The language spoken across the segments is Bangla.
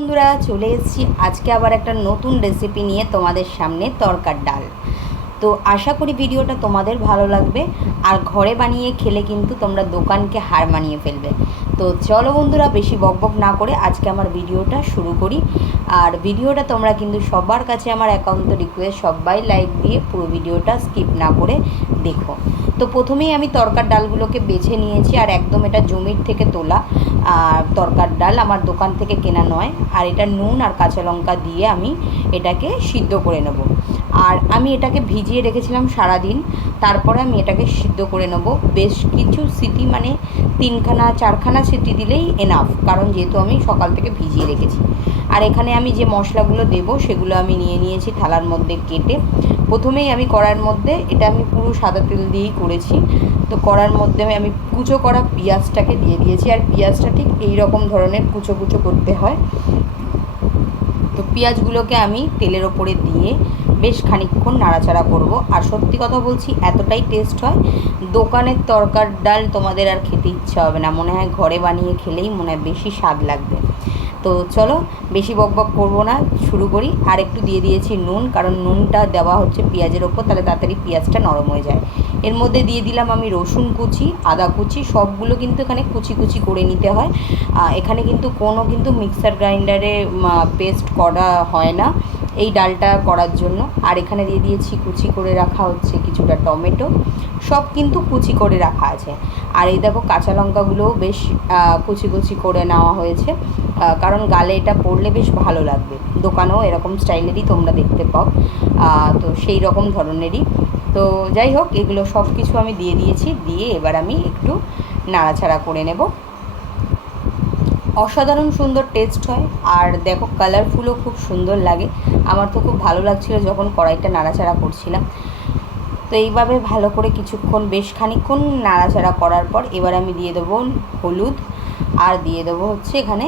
বন্ধুরা, চলে এসেছি আজকে আবার একটা নতুন রেসিপি নিয়ে তোমাদের সামনে তরকার ডাল। তো আশা করি ভিডিওটা তোমাদের ভালো লাগবে। আর ঘরে বানিয়ে খেলে কিন্তু তোমরা দোকানকে হার মানিয়ে ফেলবে। তো চলো বন্ধুরা, বেশি বকবক না করে আজকে আমার ভিডিওটা শুরু করি। আর ভিডিওটা তোমরা কিন্তু সবার কাছে আমার একাউন্ট রিকোয়েস্ট সবাই লাইক দিয়ে পুরো ভিডিওটা স্কিপ না করে দেখো। তো প্রথমেই আমি তরকার ডালগুলোকে বেছে নিয়েছি আর একদম এটা জমির থেকে তোলা। আর তরকার ডাল আমার দোকান থেকে কেনা নয়। আর এটা নুন আর কাঁচা লঙ্কা দিয়ে আমি এটাকে সিদ্ধ করে নেব। আর আমি এটাকে ভিজিয়ে রেখেছিলাম সারাদিন। তারপরে আমি এটাকে সিদ্ধ করে নেব। বেশ কিছু সিটি মানে তিনখানা, চারখানা সিটি দিলেই এনাফ কারণ যেহেতু আমি সকাল থেকে ভিজিয়ে রেখেছি। আর এখানে আমি যে মশলাগুলো দেব, সেগুলো আমি নিয়ে নিয়েছি থালার মধ্যে কেটে। প্রথমেই আমি কড়ার মধ্যে, এটা আমি পুরো সাদা তেল দিয়েই করেছি। তো কড়ার মধ্যে আমি কুচো করা পেঁয়াজটাকে দিয়ে দিয়েছি। আর পেঁয়াজটা ঠিক এই রকম ধরনের কুচো কুচো করতে হয়। তো পেঁয়াজগুলোকে আমি তেলের ওপরে দিয়ে বেশ খানিকক্ষণ নাড়াচাড়া করব। আর সত্যি কথা বলছি, এতটাই টেস্ট হয়, দোকানের তরকার ডাল তোমাদের আর খেতে ইচ্ছা হবে না। মনে হয় ঘরে বানিয়ে খেলেই মনে হয় বেশি স্বাদ লাগবে। তো চলো, বেশি বক বক করব না, শুরু করি। আর একটু দিয়ে দিয়েছি নুন, কারণ নুনটা দেওয়া হচ্ছে পেঁয়াজের ওপর, তাহলে তাড়াতাড়ি পেঁয়াজটা নরম হয়ে যায়। এর মধ্যে দিয়ে দিলাম আমি রসুন কুচি, আদা কুচি, সবগুলো কিন্তু এখানে কুচি কুচি করে নিতে হয়। এখানে কিন্তু কোনো কিন্তু মিক্সার গ্রাইন্ডারে পেস্ট করা হয় না। এই ডালটা করার জন্য। আর এখানে দিয়ে দিয়েছি কুচি করে রাখা হচ্ছে কিছুটা টমেটো। সব কিন্তু কুচি করে রাখা আছে। আর এই দেখো কাঁচা লঙ্কাগুলোও বেশ কুচি কুচি করে নেওয়া হয়েছে। কারণ গালে এটা পড়লে বেশ ভালো লাগবে। দোকানেও এরকম স্টাইলেরই তোমরা দেখতে পাও। তো সেই রকম ধরনেরই। তো যাই হোক, এগুলো সব কিছু আমি দিয়ে দিয়েছি। দিয়ে এবার আমি একটু নাড়াচাড়া করে নেব। অসাধারণ সুন্দর টেস্ট হয়, আর দেখো কালারফুলও খুব সুন্দর লাগে। আমার তো খুব ভালো লাগছিল যখন কড়াইটা নাড়াচাড়া করছিলাম। তো এইভাবে ভালো করে কিছুক্ষণ বেশ খানিক্ষণ নাড়াচাড়া করার পর এবার আমি দিয়ে দেবো হলুদ, আর দিয়ে দেবো হচ্ছে এখানে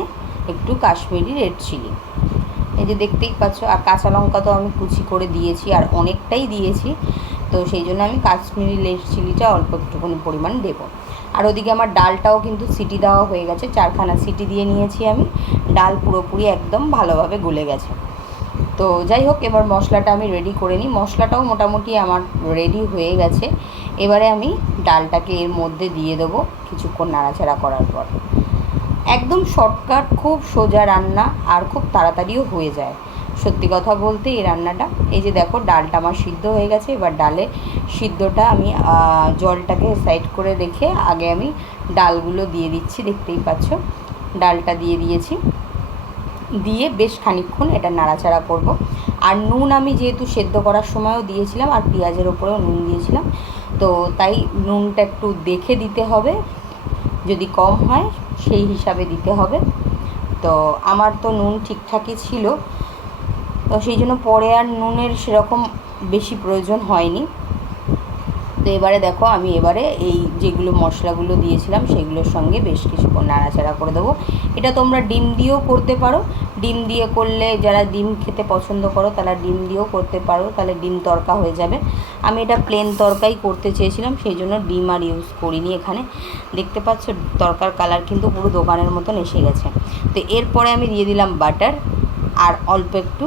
একটু কাশ্মীরি রেড চিলি এই যে দেখতেই পাচ্ছ, আর কাঁচা লঙ্কা তো আমি কুচি করে দিয়েছি, আর অনেকটাই দিয়েছি। তো সেই জন্য আমি কাশ্মীরি রেড চিলিটা অল্প একটুখানি পরিমাণ দেবো। আর ওদিকে আমার ডালটাও কিন্তু সিটি দেওয়া হয়ে গেছে, চারখানা সিটি দিয়ে নিয়েছি আমি। ডাল পুরোপুরি একদম ভালোভাবে গলে গেছে। তো যাই হোক, এবার মশলাটা আমি রেডি করে নিই। মশলাটাও মোটামুটি আমার রেডি হয়ে গেছে। এবারে আমি ডালটাকে এর মধ্যে দিয়ে দেবো কিছুক্ষণ নাড়াচাড়া করার পর। একদম শর্টকাট খুব সোজা রান্না আর খুব তাড়াতাড়িও হয়ে যায়। সত্যি কথা বলতে এই রান্নাটা, এই যে দেখো ডালটা আমার সিদ্ধ হয়ে গেছে, এবার ডালে সিদ্ধটা আমি জলটাকে সাইড করে রেখে আগে আমি ডালগুলো দিয়ে দিচ্ছি, দেখতেই পাচ্ছ। ডালটা দিয়ে দিয়েছি। দিয়ে বেশ খানিক্ষণ এটা নাড়াচাড়া করব। আর নুন আমি যেহেতু সেদ্ধ করার সময়ও দিয়েছিলাম, আর পেঁয়াজের ওপরেও নুন দিয়েছিলাম, তো তাই নুনটা একটু দেখে দিতে হবে। যদি কম হয় সেই হিসাবে দিতে হবে। তো আমার তো নুন ঠিকঠাকই ছিল। সেই জন্য পরে আর নুনের সেরকম বেশি প্রয়োজন হয়নি। তো এবারে দেখো, আমি এবারে এই যেগুলো মশলাগুলো দিয়েছিলাম সেগুলোর সঙ্গে বেশ কিছুক্ষণ নাড়াচাড়া করে দেবো। এটা তোমরা ডিম দিয়েও করতে পারো। ডিম দিয়ে করলে যারা ডিম খেতে পছন্দ করো, তারা ডিম দিয়েও করতে পারো। তাহলে ডিম তরকা হয়ে যাবে। আমি এটা প্লেন তরকাই করতে চেয়েছিলাম, সেই জন্য ডিম আর ইউজ করিনি এখানে। দেখতে পাচ্ছ, তরকার কালার কিন্তু পুরো দোকানের মতন এসে গেছে। তো এরপরে আমি দিয়ে দিলাম বাটার আর অল্প একটু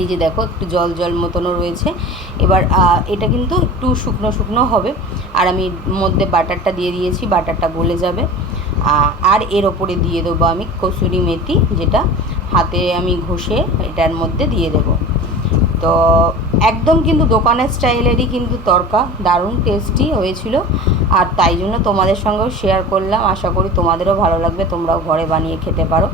এই যে দেখো, একটু জল জল মতনও রয়েছে। এবার এটা কিন্তু একটু শুকনো শুকনো হবে। আর আমি মধ্যে বাটারটা দিয়ে দিয়েছি, বাটারটা গলে যাবে। আর এর ওপরে দিয়ে দেবো আমি কসুরি মেথি, যেটা হাতে আমি ঘষে এটার মধ্যে দিয়ে দেবো। তো একদম কিন্তু দোকানের স্টাইলেরই কিন্তু তরকা, দারুণ টেস্টি হয়েছিল। আর তাই জন্য তোমাদের সঙ্গেও শেয়ার করলাম। আশা করি তোমাদেরও ভালো লাগবে, তোমরাও ঘরে বানিয়ে খেতে পারো।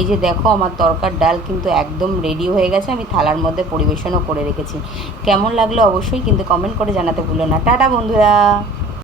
এই যে দেখো, আমার তরকার ডাল কিন্তু একদম রেডি হয়ে গেছে। আমি থালার মধ্যে পরিবেশনও করে রেখেছি। কেমন লাগল অবশ্যই কিন্তু কমেন্ট করে জানাতে ভুলো না। টাটা বন্ধুরা!